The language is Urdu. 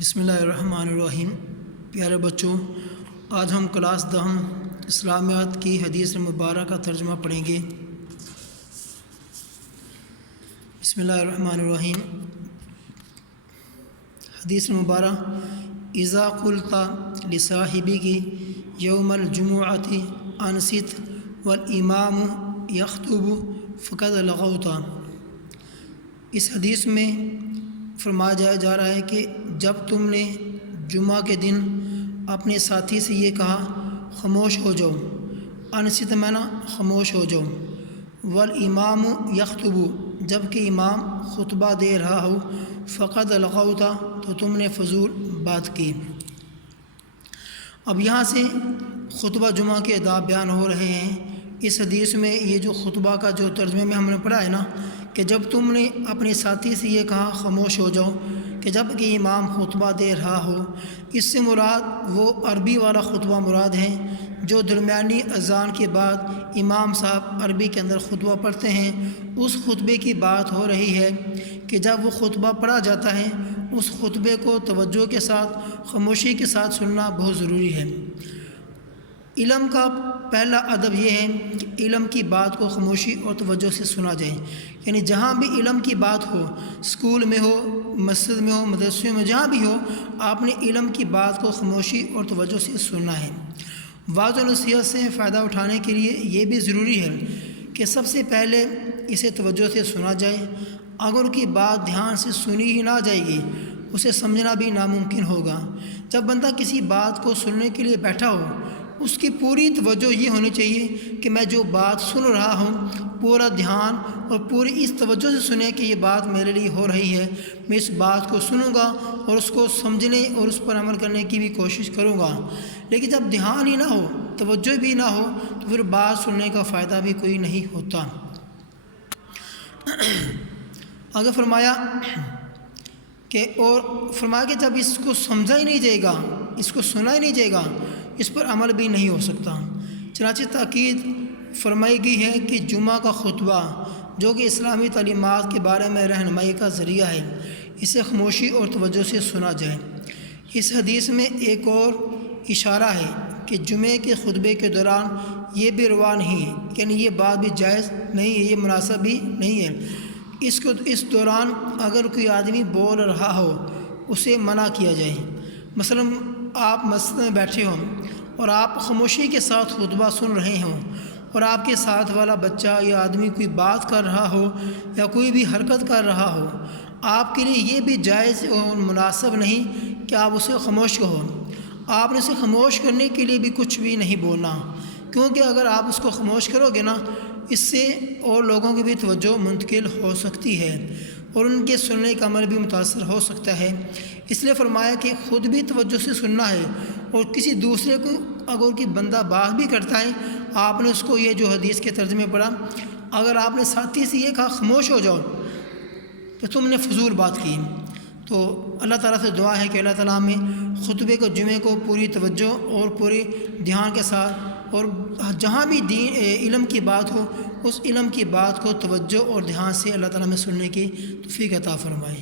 بسم اللہ الرحمن الرحیم۔ پیارے بچوں، آج ہم کلاس 10 اسلامیات کی حدیث مبارکہ کا ترجمہ پڑھیں گے۔ بسم اللہ الرحمن الرحیم۔ حدیث مبارکہ اذا قلت لصاحبک یوم الجمعۃ انصت والامام یخطب فقد لغوت۔ اس حدیث میں فرمایا جا رہا ہے کہ جب تم نے جمعہ کے دن اپنے ساتھی سے یہ کہا خاموش ہو جاؤ، انصت مانا خاموش ہو جاؤ، والامام یخطب جب کہ امام خطبہ دے رہا ہو، فقد لغوت تو تم نے فضول بات کی۔ اب یہاں سے خطبہ جمعہ کے آداب بیان ہو رہے ہیں۔ اس حدیث میں یہ جو خطبہ کا جو ترجمے میں ہم نے پڑھا ہے نا کہ جب تم نے اپنے ساتھی سے یہ کہا خاموش ہو جاؤ کہ جب کہ امام خطبہ دے رہا ہو، اس سے مراد وہ عربی والا خطبہ مراد ہے جو درمیانی اذان کے بعد امام صاحب عربی کے اندر خطبہ پڑھتے ہیں۔ اس خطبے کی بات ہو رہی ہے کہ جب وہ خطبہ پڑھا جاتا ہے اس خطبے کو توجہ کے ساتھ خاموشی کے ساتھ سننا بہت ضروری ہے۔ علم کا پہلا ادب یہ ہے کہ علم کی بات کو خاموشی اور توجہ سے سنا جائے، یعنی جہاں بھی علم کی بات ہو، اسکول میں ہو، مسجد میں ہو، مدرسے میں، جہاں بھی ہو، آپ نے علم کی بات کو خاموشی اور توجہ سے سننا ہے۔ واضح نصیحت سے فائدہ اٹھانے کے لیے یہ بھی ضروری ہے کہ سب سے پہلے اسے توجہ سے سنا جائے۔ اگر ان کی بات دھیان سے سنی ہی نہ جائے گی اسے سمجھنا بھی ناممکن ہوگا۔ جب بندہ کسی بات کو سننے کے لیے بیٹھا ہو اس کی پوری توجہ یہ ہونی چاہیے کہ میں جو بات سن رہا ہوں پورا دھیان اور پوری اس توجہ سے سنیں کہ یہ بات میرے لیے ہو رہی ہے، میں اس بات کو سنوں گا اور اس کو سمجھنے اور اس پر عمل کرنے کی بھی کوشش کروں گا۔ لیکن جب دھیان ہی نہ ہو، توجہ بھی نہ ہو تو پھر بات سننے کا فائدہ بھی کوئی نہیں ہوتا۔ آگے فرمایا کہ جب اس کو سمجھا ہی نہیں جائے گا، اس کو سنا ہی نہیں جائے گا، اس پر عمل بھی نہیں ہو سکتا۔ چنانچہ تاکید فرمائی گئی ہے کہ جمعہ کا خطبہ جو کہ اسلامی تعلیمات کے بارے میں رہنمائی کا ذریعہ ہے، اسے خاموشی اور توجہ سے سنا جائے۔ اس حدیث میں ایک اور اشارہ ہے کہ جمعے کے خطبے کے دوران یہ بھی روا نہیں ہے، یعنی یہ بات بھی جائز نہیں ہے، یہ مناسب بھی نہیں ہے۔ اس دوران اگر کوئی آدمی بول رہا ہو اسے منع کیا جائے۔ مثلا آپ مسجد میں بیٹھے ہوں اور آپ خاموشی کے ساتھ خطبہ سن رہے ہوں اور آپ کے ساتھ والا بچہ یا آدمی کوئی بات کر رہا ہو یا کوئی بھی حرکت کر رہا ہو، آپ کے لیے یہ بھی جائز اور مناسب نہیں کہ آپ اسے خاموش کہو۔ آپ نے اسے خاموش کرنے کے لیے بھی کچھ بھی نہیں بولنا، کیونکہ اگر آپ اس کو خاموش کرو گے نا اس سے اور لوگوں کی بھی توجہ منتقل ہو سکتی ہے اور ان کے سننے کا عمل بھی متاثر ہو سکتا ہے۔ اس لیے فرمایا کہ خود بھی توجہ سے سننا ہے اور کسی دوسرے کو اگر کوئی بندہ بات بھی کرتا ہے آپ نے اس کو یہ جو حدیث کے ترجمے پڑھا، اگر آپ نے ساتھی سے یہ کہا خاموش ہو جاؤ تو تم نے فضول بات کی۔ تو اللہ تعالیٰ سے دعا ہے کہ اللہ تعالیٰ ہمیں خطبے کو جمعے کو پوری توجہ اور پوری دھیان کے ساتھ اور جہاں بھی علم کی بات ہو اس علم کی بات کو توجہ اور دھیان سے اللہ تعالیٰ میں سننے کی توفیق عطا فرمائے۔